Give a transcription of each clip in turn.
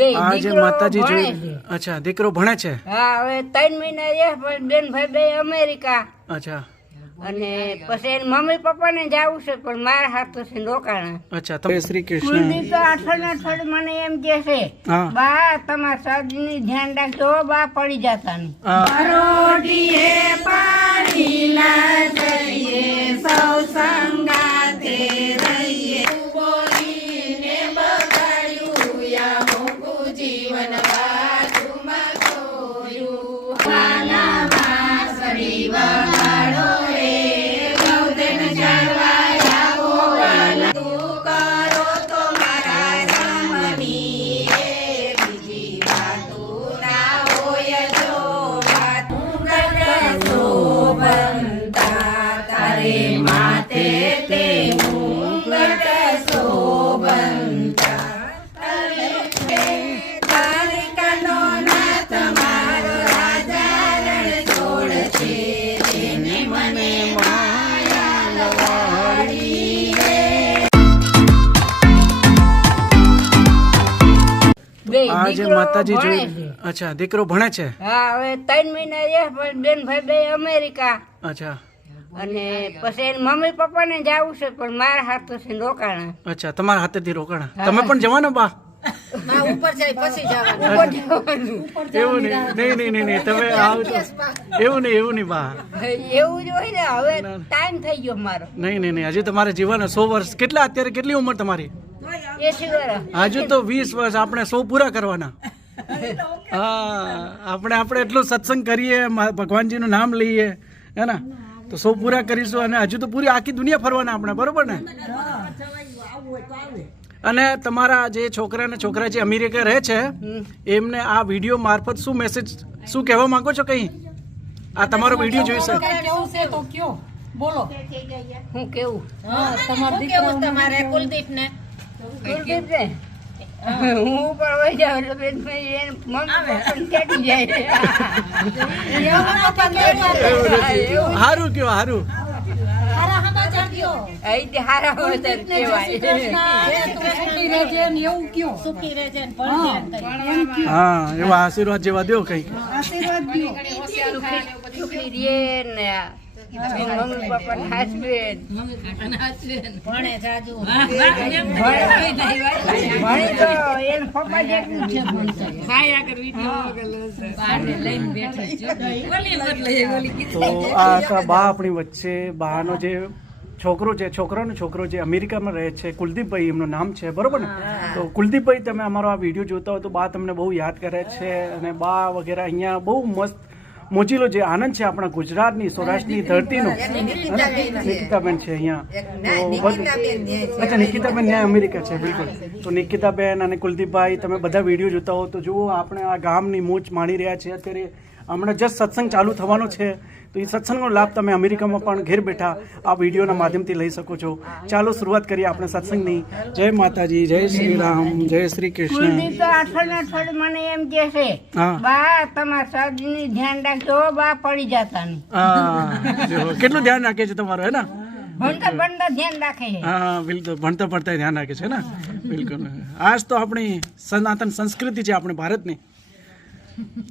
આજે માતાજી જોઈ અચ્છા દીકરો ભણે છે હા હવે 3 મહિના રહ્યા પણ બેન ભાઈ બે અમેરિકા અચ્છા અને પછી એની મમ્મી પપ્પા ને જવું છે પણ મારા હાથ છે રોકાણા અચ્છા તમે શ્રી કૃષ્ણ કુલદીપ તો આઠ મને એમ કે છે બા તમારા સાદની ધ્યાન રાખજો બા પડી જતા નહીં પાણી ના જઈએ સૌ સંગાતે રહીએ બોલીને બગાડ્યું યા મોકુ જીવન બાજુમાં ખોયું વાનામાં સડી વગાડો રે ગૌતમ જળવાયા ગોવાલા તું કરો તો મારા રામની બીજી વાતો ના હોય જો વાતું ગગસો બનતા તારે માતે તે ગગસો બનતા તારિકાનો ના તમારો રાજા રણ છોડ છે તેને મને માયા લવાડી આજે માતાજી જોઈ અચ્છા દીકરો ભણે છે હા હવે 3 મહિના રહ્યા પણ બેન ભાઈ બે અમેરિકા અચ્છા અને પછી એની મમ્મી પપ્પા ને જવું છે પણ મારા હાથ છે રોકાણા અચ્છા તમારા હાથેથી રોકાણા તમે પણ જવાનો બા ઉપર જાય પછી જવાનું એવું નહીં તમે એવું નહીં બા એવું જ હોય ને હવે ટાઈમ થઈ ગયો મારો નહીં હજી તમારે જીવન 100 વર્ષ કેટલી ઉંમર તમારી 80 વર્ષ હજુ તો 20 વર્ષ આપણે 100 પૂરા કરવાના હા આપણે એટલું સત્સંગ કરીએ ભગવાનજીનું નામ લઈએ હે ને તો 100 પૂરા કરીશું અને હજુ તો પૂરી આખી દુનિયા ફરવાના આપણે બરોબર ને અને તમારા જે છોકરા જે અમેરિકા રહે છે એમને આ વિડીયો મારફત શું મેસેજ શું કહેવા માંગો છો કઈ આ તમારો વિડીયો જોઈ છે તો કયો બોલો હું કેવું તમારે કુલદીપ ને કુલદીપ ને હું પણ વહી જાઉં એટલે બેન ભાઈ એને મમ્મી પણ કેટી જાય હારું કયો હારું અહીંથી હારા હોય તો હા એવા આશીર્વાદ જેવા દો કઈક સુખી રે ને મમ્મી પપ્પા ને હાસબેન ભણે જાજુ ભણે તો એને પપ્પા જેટલું છે ખાયા કરવી તો આ બા આપણી વચ્ચે બાનો જે છોકરાનો છોકરો જે અમેરિકામાં રહે છે કુલદીપભાઈ એમનું નામ છે બરોબર ને તો કુલદીપભાઈ તમે અમારો આ વિડીયો જોતા હોય તો બા તમને બહુ યાદ કરે છે અને બા વગેરે અહીંયા બહુ મસ્ત મોજીલો જે આનંદ છે આપણા ગુજરાતની સૌરાષ્ટ્રની ધરતીનો નિકિતાબેન છે અહીંયા અચ્છા નિકિતાબેન ન્યાય અમેરિકા છે બિલકુલ તો નિકિતાબેન અને કુલદીપભાઈ તમે બધા વિડીયો જોતા હો તો જુઓ આપણે આ ગામની મોજ માણી રહ્યા છીએ અત્યારે હમણાં જસ્ટ સત્સંગ ચાલુ થવાનો છે તો એ સત્સંગનો લાભ તમે અમેરિકામાં પણ ઘેર બેઠા આ વિડીયોના માધ્યમથી લઈ શકો છો ચાલો શરૂઆત કરીએ આપણે સત્સંગની જય માતાજી જય શ્રી રામ જય શ્રી કૃષ્ણ કુલદીપ તો આઠ મને એમ કે છે બા તમારા સાદની ધ્યાન રાખજો બા પડી જતા નહીં કેટલું ધ્યાન રાખે છે તમારું હે ને ભણતા ધ્યાન રાખે છે હા બિલકુલ ભણતા ધ્યાન રાખે છે ને બિલકુલ આજ તો આપણી સનાતન સંસ્કૃતિ છે આપણી ભારતની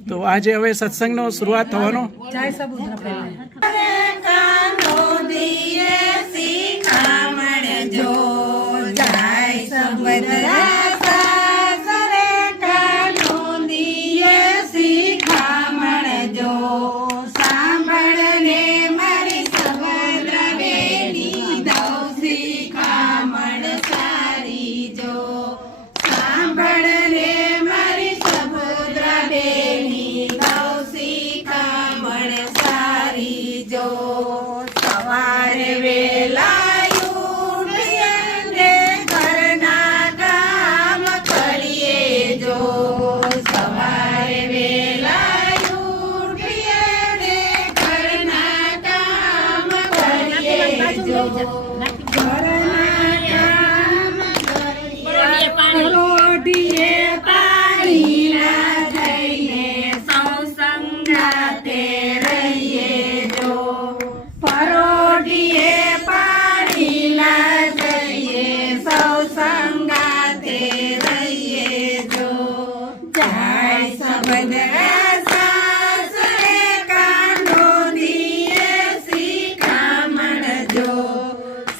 તો આજે હવે સત્સંગનો શરૂઆત થવાનો જાય સબદરા સાસરે કાંડો દીએ શિખામણ જો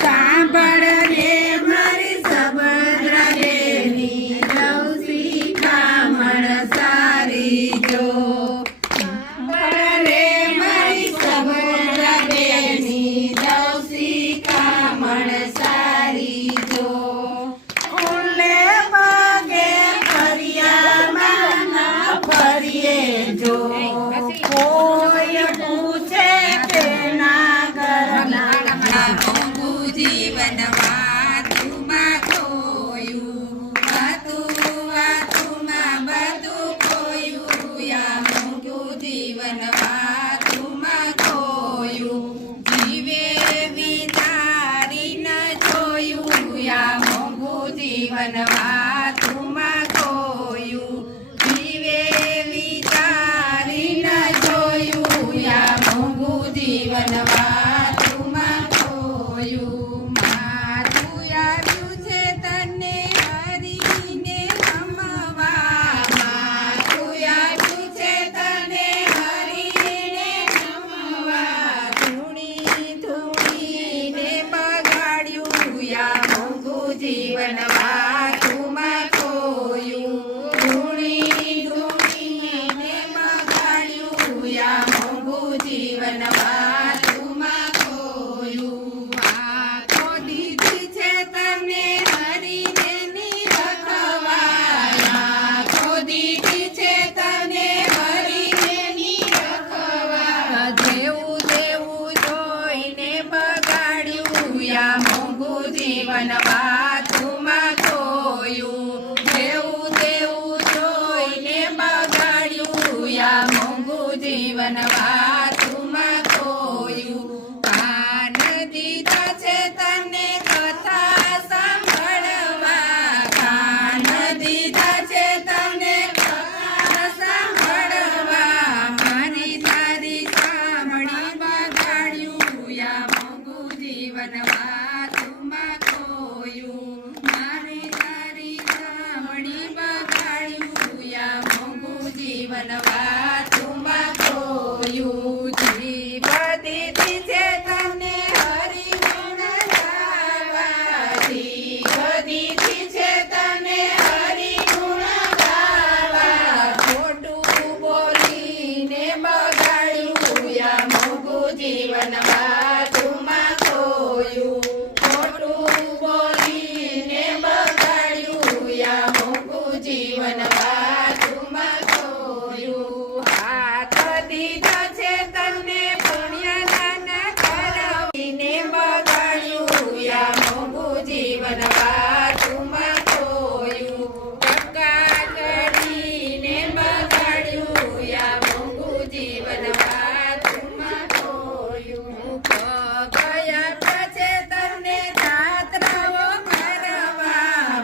સાંભળ રે મારી સબદરા બેની જઉં શિખામણ સારી જો સાંભળ રે મારી સબદરા બેની જઉં શિખામણ સારી જો ફૂલે પગે ફરિયામાં ના ફરીએ જો કોઈ પૂછે કે ના ઘરના મોંઘુ જીવન વાતુમાં ખોયું વાતુમાં બધું ખોયું યા મોંઘુ જીવન વાતુમાં ખોયું જીવે વિચારી ન જોયું યા મોંઘુ જીવન વાતુમાં ખોયું જીવે વિચારી ન જોયું યા મોંઘુ જીવન વાતુમાં ખોયું મારું આવ્યું છે તને હરીને નમવા મારું આવ્યું છે તને હરીને નમવા ધૂણી ધૂણીને બગાડ્યું યા મોંઘુ જીવન વાતુમાં ખોયું ધૂણી ધૂણીને બગાડ્યું યા મોંઘુ જીવન વાતુમાં ખોયું આખો દીધી છે તને હરીને નિરખવા આખો દીધી છે તને હરીને નિરખવા જેવું જેવું જોઈને બગાડ્યું યા મોંઘુ જીવન વાતુમાં ખોયું જેવું તેવું જોઈને બગાડ્યું યા મોંઘુ જીવન વાતુમાં ખોયું કાન દીધા છે તને કથા સાંભળવા કાન દીધા છે તને કથા સાંભળવા મારી તારી સાંભળી બગાડ્યું યા મોંઘુ જીવન વાતુમાં ખોયું મારી તારી સાંભળી બગાડ્યું યા મોંઘુ જીવન વાતુમાં ખોયું જીવ દીધી છે તને હરિગુણ ગાવા જીવ દીધી છે તને હરિગુણ ગાવા ખોટું બોલીને બગાડ્યું યા મોંઘુ જીવન વાતુમાં ખોયું ખોટું બોલીને બગાડ્યું યા મોંઘુ જીવન વાતુમાં ખોયું હાથ દીધા છે તને પુણ્યદાન કરવીને બગાડ્યું યા મોંઘુ જીવન વાતુમાં ખોયું ટકા કરીને બગાડ્યું યા મોંઘુ જીવન વાતુમાં ખોયું ગયા છે તને જાત્રાઓ કરવા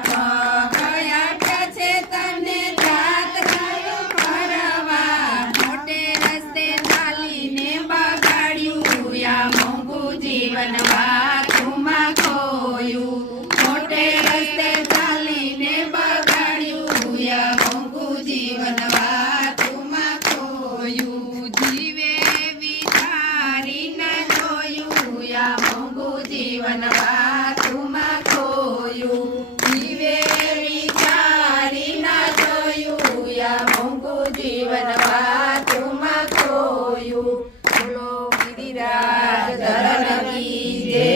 ગયા છે તને જાત્રાઓ કરવા મોટે રસ્તે ચાલીને બગાડ્યું યા મોંઘુ જીવન વાતુમાં ખોયું મોટે રસ્તે ચાલીને બગાડ્યું યા મોંઘુ જીવન વાતુમાં ખોયું જીવે વિચારી ન જોયું યા મોંઘુ જીવન વાતુમાં ખોયું જીવે વિચારી ન જોયું યા મોંઘુ જીવન વાતુમાં ખોયું બોલો ગિરિરાજ ધરણ કી જય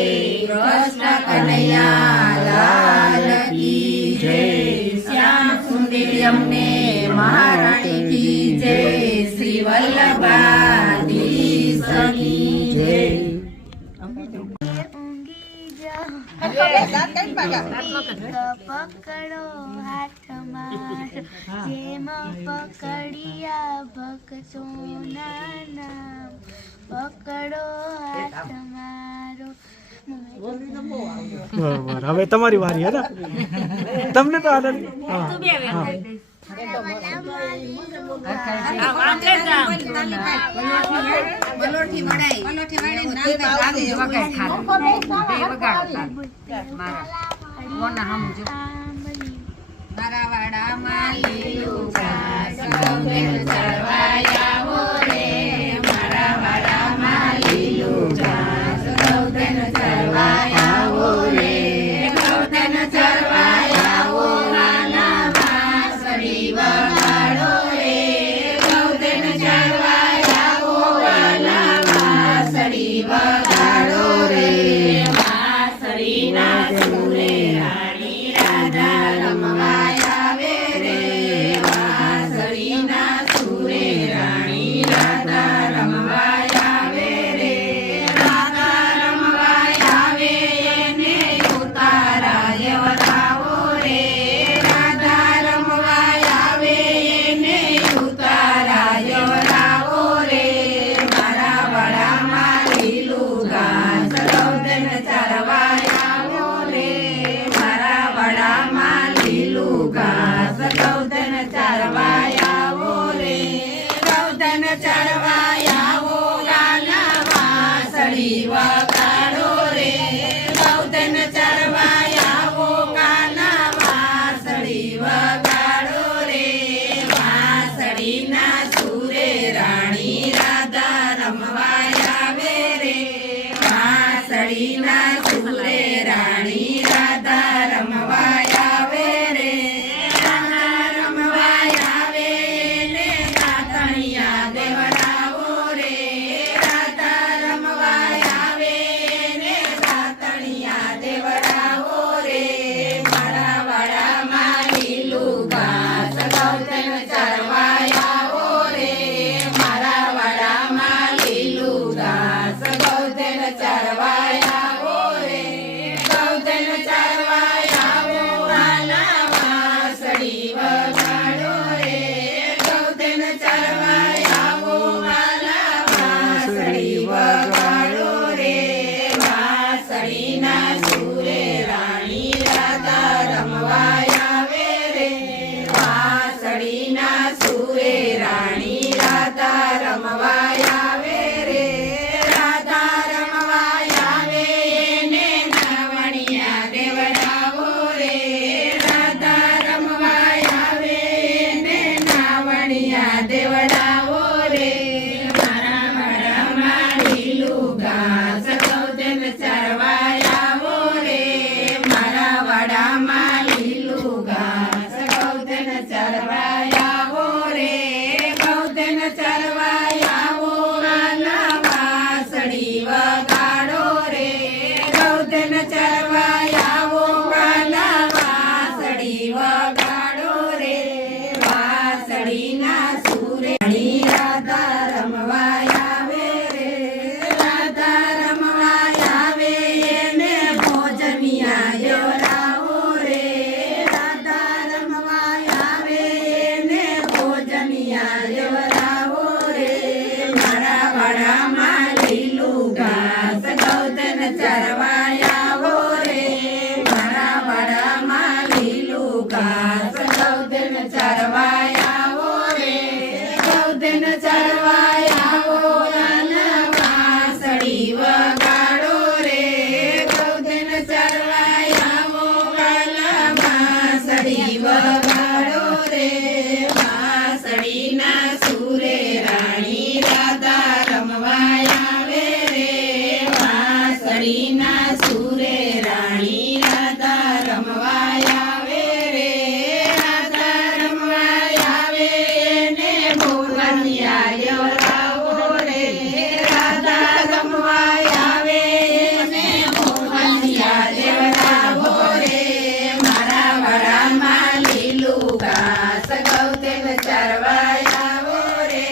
કૃષ્ણ કનૈયા લાલ કી જય શ્યામ સુંદરી અમને મહારાણી કી જય શ્રી વલ્લભાધીશ કી જય પકડો હાથ મારો જેમ પકડિયા ભક્તોના નામ પકડો હાથ મારો બરાબર હવે તમારી વારી હે ને તમને તો આનંદ હા હા બલોઠી વડાઈ મારા વાડામાં લીલું ગૌધન ચરવાય આવો રે મારા વાડામાં લીલું ઘાસ ગૌધન ચરવાય આવો રે ગૌધન ચરવાય આવો નાના વાંસળી વગાડો રે ગૌધન ચરવાય આવો નાના વાંસળી વગાડો રે વાંસળીના સુરે રાણી રાધા રમવાય આવે રે વાંસળીના સુરે રાણી રાધા રમવાય આવે રે રાધા રમવાય આવે એને ઉતારા યવરાવો રે રાધા રમવાય આવે એને ઉતારા યવરાવો રે મારા વાડામાં લીલું ઘાસ ગૌધન ચરવાય આવો રે મારા વાડામાં લીલું ઘાસ ગૌધન ચરવાય આવો રે ગૌધન ચરવાય આવો નાના વાંસળી વગાડો રે ગૌધન ચરવાય આવો નાના વાંસળી વગાડો રે વાંસળીના સુરે રાણી રાધા રમવાય આવે રે વાંસળીના સુરે રાણી રાધા રમવાય આવે રે રાધા રમવાય આવે ને તાતણિયા દેવડાવો રે રાધા રમવાય આવે ને તાતણિયા દેવડાવો રે મારા વાડામાં લીલું ઘાસ ગૌધન ચરવાય આવો રે મારા વાડામાં લીલું ઘાસ ગૌધન ચરવાય આવો રે ગૌધન ચરવાય આવો નાના વાંસળી વગાડો રે ગૌધન ચરવાય આવો નાના વાંસળી વગાડો રે વાંસળીના સુરે રાણી રાધા રમવાય આવે રે વાંસળીના સુરે રાણી રાધા રમવાય આવે રે રાધા રમવાય આવે એને નાવણિયા દેવડાવો રે રાધા રમવાય આવે એને નાવણિયા દેવડાવો રે મારા વાડામાં લીલું ઘાસ ગૌધન ચરવાય આવો રે મારા વાડામાં લીલું ઘાસ ગૌધન ચરવાય આવો રે ગૌધન ચરવાય આવો નાના વાંસળી વગાડો રે ગૌધન ચરવાય આવો નાના વાંસળી વગાડો રે વાંસળીના સુરે રાણી રાધા રમવાય આવે રે રાધા રમવાય આવે એને ભોજનિયા યવરાવો રે રાધા રમવાય આવે એને ભોજનિયા યવરાવો રે મારા વાડામાં લીલું ઘાસ ગૌધન ચરવાય આવો રે મારા વાડામાં લીલું ઘાસ ગૌધન ચરવાય આવો રે ગૌધન ચરવાય આવો નાના વાંસળી વગાડો રે ગૌધન ચરવાય આવો નાના વાંસળી વગાડો રે વાંસળીના સુરે રાણી રાધા રમવાય આવે રે વાંસળીના સુરે રાણી રાધા રમવાય આવે રે રાધા રમવાય આવે એને ભોગનિયા યવરાવો રે રાધા રમવાય આવે એને ભોગનિયા દેવડાવો રે મારા વાડામાં લીલું ઘાસ ગૌધન ચરવાય આવો રે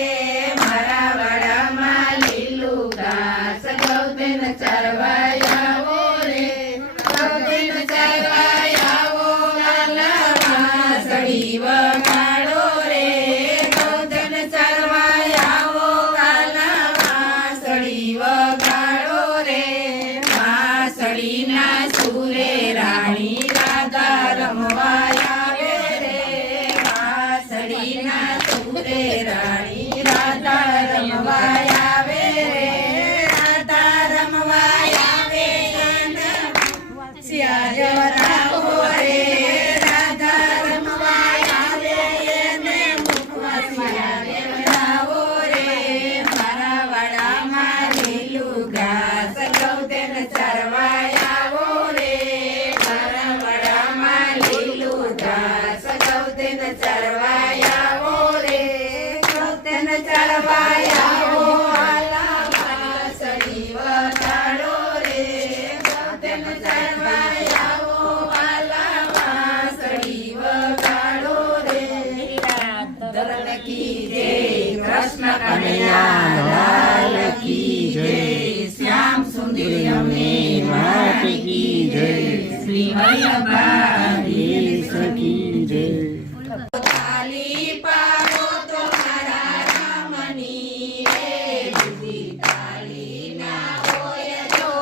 મારા વાડામાં લીલું ઘાસ ગૌધન ચરવાય આવો રે ગૌધન ચરવાય આવો નાના વાંસળી વગાડો રે ગૌધન ચરવાય આવો નાના વાંસળી વગાડો રે વાંસળીના સુરે રાણી રાધા રમવાય આવે રે વાંસળીના સુરે રાણી રાધા રમવાય આવે રે રાધા રમવાય આવે સિયાવરાવો રે રાધા રમવાય આવે ને મુખમાં કનૈયા લાલ કી જય, શ્યામ સુંદરી અમને માત કી જય, શ્રી વલ્લભાધીશ કી જય. તાલી પાડો તો મારા રામની રે, બીજી તાલી ના હોય જો,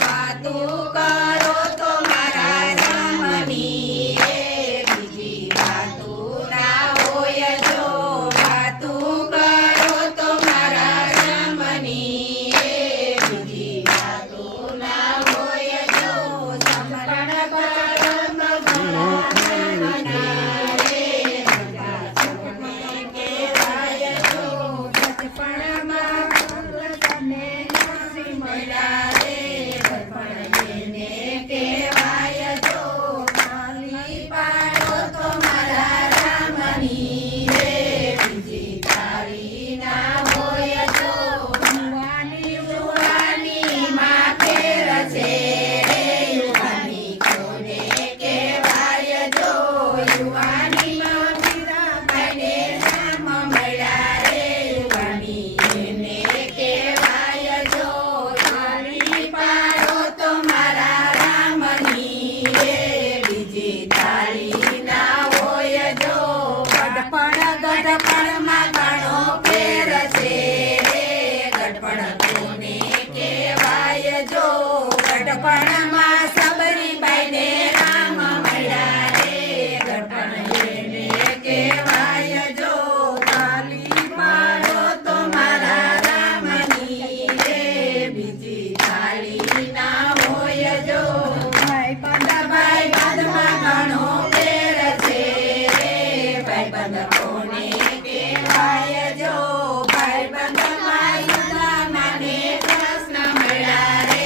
વાતું કરો તો મારા રામની રે, બીજી વાતું ના હોય જો, વાતું કરો તો મારા રામની રે, બીજી વાતું ના હોય જો, સમરણ પરમ ગઢપણમાં ઘણો ફેર છે રે, ગઢપણ કોને કહેવાય જો, ગઢપણમાં સબરીબાઈને રામ મળ્યા રે, ગઢપણ એને કહેવાય જો, તાલી પાડો તો મારા રામની રે, બીજી તાલી ના હોય જો, ભાઈ બાદમાં ઘણો ફેર છે રે, ભાઈ બંધ કોને કહેવાય જો, ભાઈ બંધમાં યુદ્ધમાને કૃષ્ણ મળ્યા રે,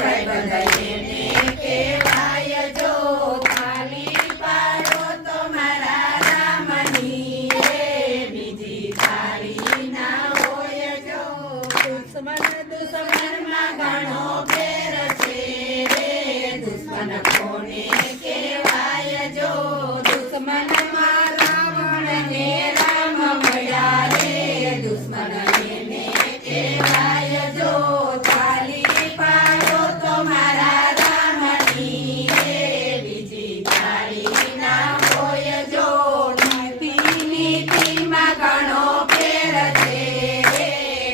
ભાઈ બંધ એને કહેવાય જો, તાલી પાડો તો મારા રામની રે, બીજી તાલી ના હોય જો, દુશ્મનમાં ઘણો ફેર છે રે, દુશ્મન કોને કહેવાય જો, દુશ્મનમાં રાવણને રામ મળ્યા રે, દુશ્મન એને કહેવાય જો, તાલી પાડો તો મારા રામની રે, બીજી તાલી ના હોય જો, નીતિમાં ઘણો ફેર છે રે,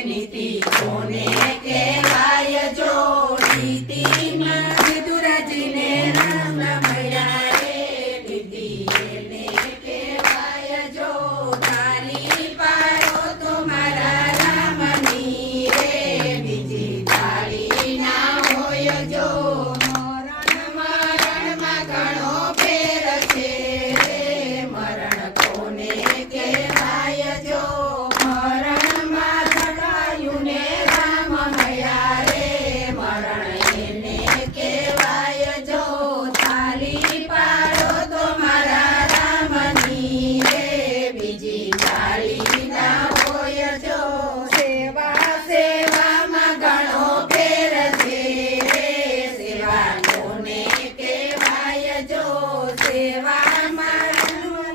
નીતિ કોને કહેવાય જો, નીતિમાં વિદુરજીને રામ મળ્યા રે, નીતિ એને કહેવાય જો, તાલી પાડો તો મારા રામની રે, બીજી તાલી ના હોય જો, મરણમાં ઘણો ફેર છે રે, મરણ કોને કહેવાય જો, મરણમાં જટાયુને રામ મળ્યા રે, મરણ એને કહેવાય જો, તાલી પાડો તો મારા રામની રે, બીજી તાલી ના હોય જો, સેવામાં ઘણો ફેર છે રે, સેવા કોને કહેવાય જો, સેવામાં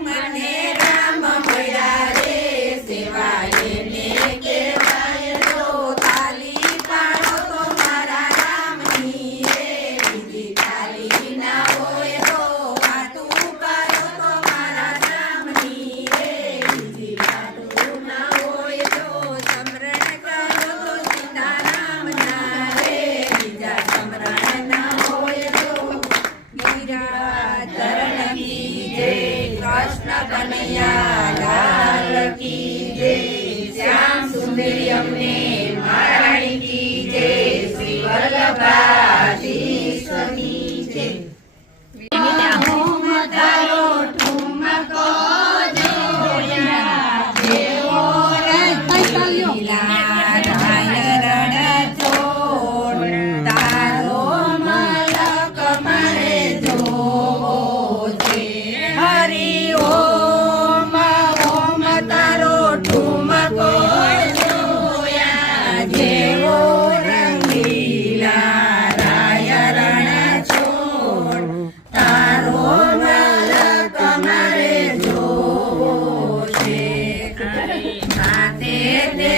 મને રામ મળ્યા રે, સેવા એને કહેવાય જો, તાલી પાડો તો મારા રામની રે, બીજી તાલી ના હોય તો, વાતું કરો તો મારા રામની રે, બીજી વાતું ના હોય તો, સમરણ કરો તો સીતારામના રે, બીજા સમરણ ના હોય તો, ગિરિરાધરણ કી જય, કૃષ્ણ કનૈયા લાલ કી જય, શ્યામ સુંદરી અમને મહારાણી કી જય, શ્રી વલ્લભાધીશ કી જય. ધારો ઠુમકો જોયા જેવો રંગીલા રાય રણછોડ, તારો મલક મારે જોવો છે, હરિ ઓમ ઓમ તારો ઠુમકો જોયા જેવો રંગીલા રાય રણછોડ, તારો મલક મારે જોવો છે, માથે તે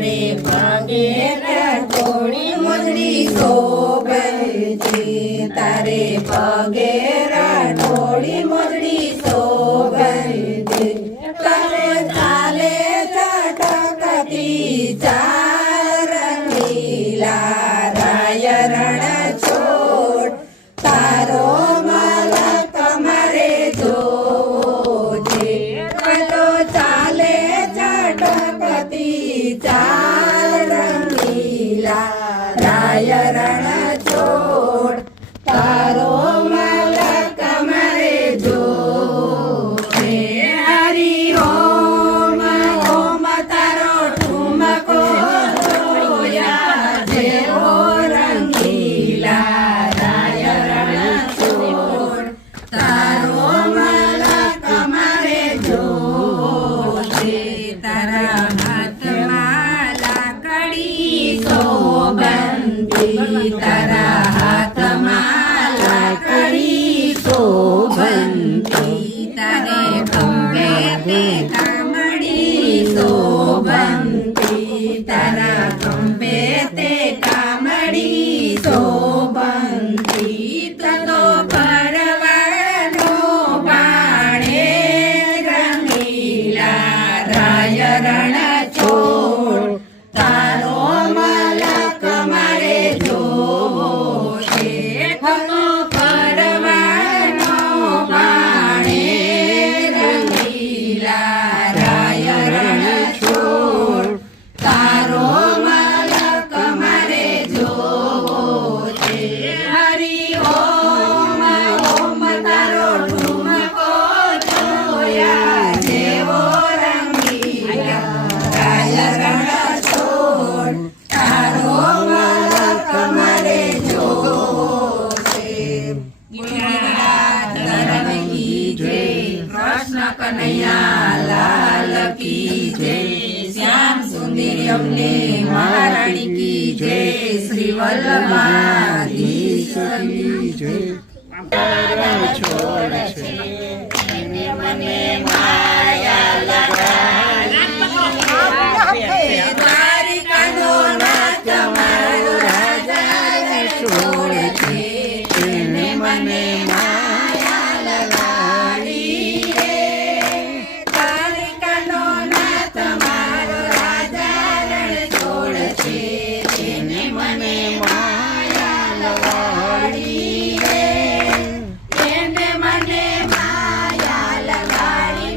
તારે પગે રટોળી મોજડી શોભનજી તારે પગે રટોળી મોજડી શોભનજી તારે ચાલે ચટકતી ચાર રંગીલા રાય રણ છોડ તારો મલક મારે જોવો છે તો ચાલે ચટકતી ચાર રંગીલા રાય રણ છોડ તારો મલક મારે જોવો છે હરિ ઓમ ઓમ તારો ઠુમકો જોયા જેવો રંગીલા રાય રણ છોડ તારો મલક મારે જોવો છે તારા હાથમાં લાકડી શોભંતી તારા હાથમાં લાકડી શોભંતી તારે ખંભે તે કામડી શોભંતી તારા ખંભે તે કામડી શોભંતી તતો પરવાનો બાણે રંગીલા રાય રણ છોડ તારો મલક મારે જોવો છે તતો પરવાનો બાણે રંગીલા રાય રણ છોડ તારો મલક મારે જોવો છે હરિ ઓમ ઓમ તારો ઠુમકો જોયા જેવો રંગીલા રાય રણ છોડ તારો મલક મારે જોવો છે ધર્મ કી જય કૃષ્ણ કનૈયા લાલ કી જય શ્યામ સુંદરી અમને મહારાણી કી જય શ્રી વલ્લભાધીશ કી જય છોડ છે એને મને માયા લગાડી તારી કાનો નાચ મારો રાજા છોડ છે એને મને માયા લગાડી રે તારી કાનો નાચ મારો રાજા છોડ છે એને મને માયા લગાડી રે એને મને માયા લગાડી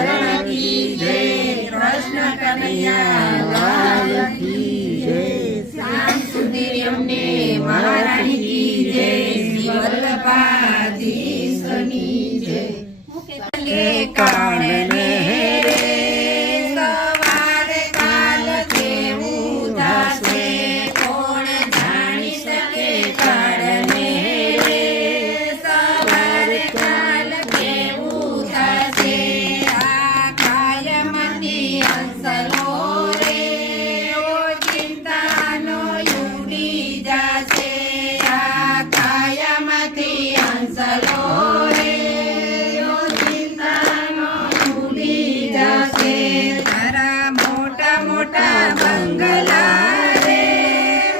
મહારાજ કી જય, કૃષ્ણ કનૈયા લાલ કી જય, શ્યામ સુંદર અમને મહારાણી કી જય, શ્રી વલ્લભાધીશની જય. કાળને સવારે કાલ કેવું થશે, કોણ જાણી શકે કાળને સવારે કાલ કેવું થશે. આ કાયમથી હંસલો રે ઓ ચિંતાનો ઉડી જશે. આ કાયમથી હંસલો રે ઓ ચિંતાનો ઉડી જશે. તારા મોટા મોટા બંગલા રે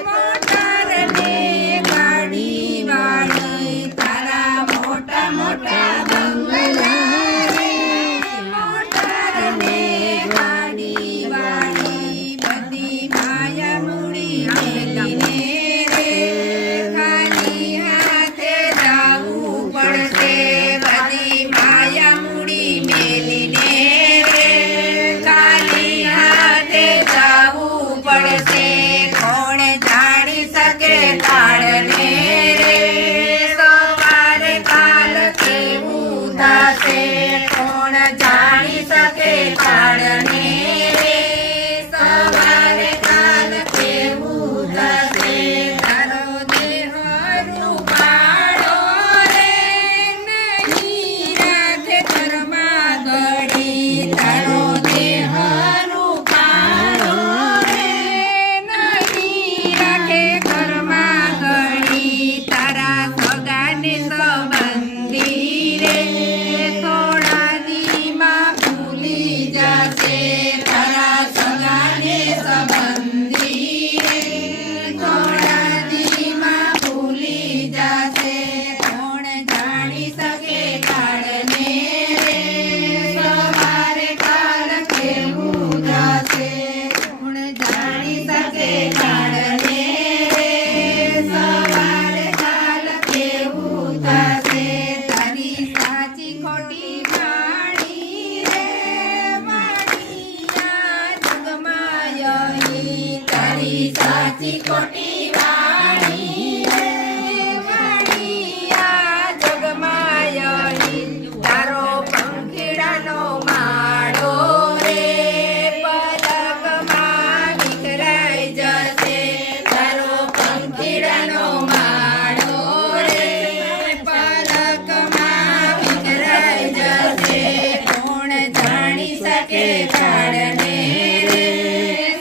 મોટર ને ગાડી વાળી, તારા મોટા મોટા બંગલા રે મોટર ને ગાડી વાળી, બધી માયા મૂડી મેલીને રે ખાલી હાથે જાવું પડશે. બધી માયા મૂડી મેલીને રે ખાલી હાથે જાવું પડશે. કોણ જાણી શકે કાળને રે સવારે કાલ કેવું થશે. કોણ જાણી શકે કાળને રે સવારે કાલ કેવું થશે. તારો દેહ રૂપાળો રે નહીં રાખે ઘરમાં ઘડી, તારો દેહ રૂપાળો રે નહીં રાખે ઘરમાં ઘડી. તારા સગાને સંબંધી રે થોડા દીમાં ભૂલી જશે. તારા સગાને સંબંધી રે થોડા દીમાં ભૂલી જશે. કોણ જાણી શકે કાળને રે સવારે કાલ કેવું થશે. કોણ જાણી શકે કાળને રે સવારે કાલ કેવું થશે. તારી સાચી ખોટી વાણી રે વાણીયા જગમાયની, તારી સાચી ખોટી વાણી રે વાણીયા જગમાયની. તારો પંખીડાનો માળો રે પલકમાં વિખરાઈ જશે. તારો પંખીડાનો માળો રે પલકમાં વિખરાઈ જશે. કોણ જાણી શકે કાળને રે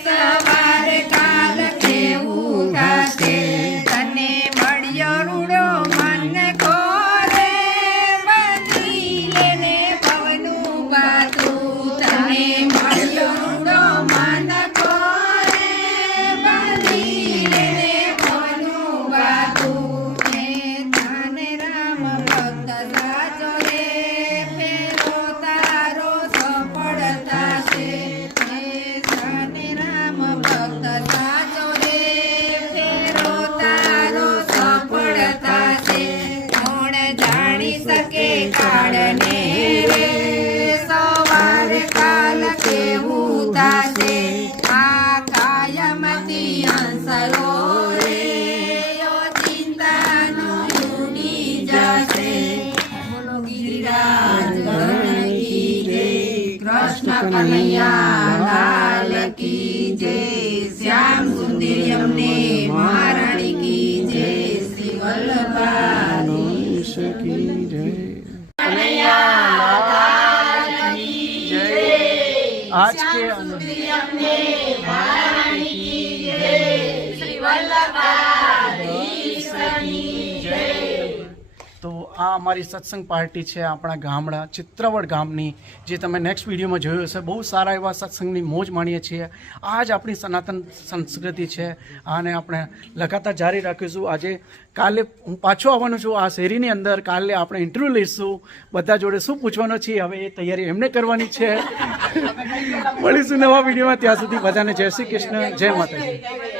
સવારે કાલ કેવું થશે. તને મળ્યો રૂડો મન ખોરે બાંધી લેને ભવનું બાતું. તને મળ્યો રૂડો મન ખોરે બાંધી લેને ભવનું બાતું. તને રામ ભક્ત સાચો રે ફેરો તારો સફળ થશે. તને રામ ભક્ત સાચો રે ફેરો તારો સફળ થશે. કોણ જાણી શકે કાળને રે સવારે કાલ કેવું થશે. આ કાયમથી હંસલો રે ઓ ચિંતાનો ઉડી જશે. બોલો ગિરિરાજ ગણ કી જય, કૃષ્ણ કનૈયા લાલ કી જય, શ્યામ સુંદર અમને મહારાણી કી જય, શ્રી વલ્લભાધીશ કી જય. आज के તો આ અમારી સત્સંગ પાર્ટી છે આપણા ગામડા ચિત્રવડ ગામની, જે તમે નેક્સ્ટ વિડીયોમાં જોયું હશે. બહુ સારા એવા સત્સંગની મોજ માણીએ છીએ. આ જ આપણી સનાતન સંસ્કૃતિ છે, આને આપણે લગાતાર જારી રાખીશું. આજે કાલે હું પાછો આવવાનો છું આ શેરીની અંદર. કાલે આપણે ઇન્ટરવ્યૂ લઈશું, બધા જોડે શું પૂછવાનો છે હવે એ તૈયારી એમને કરવાની છે. મળીશું નવા વિડીયોમાં, ત્યાં સુધી બધાને જય શ્રી કૃષ્ણ, જય માતાજી.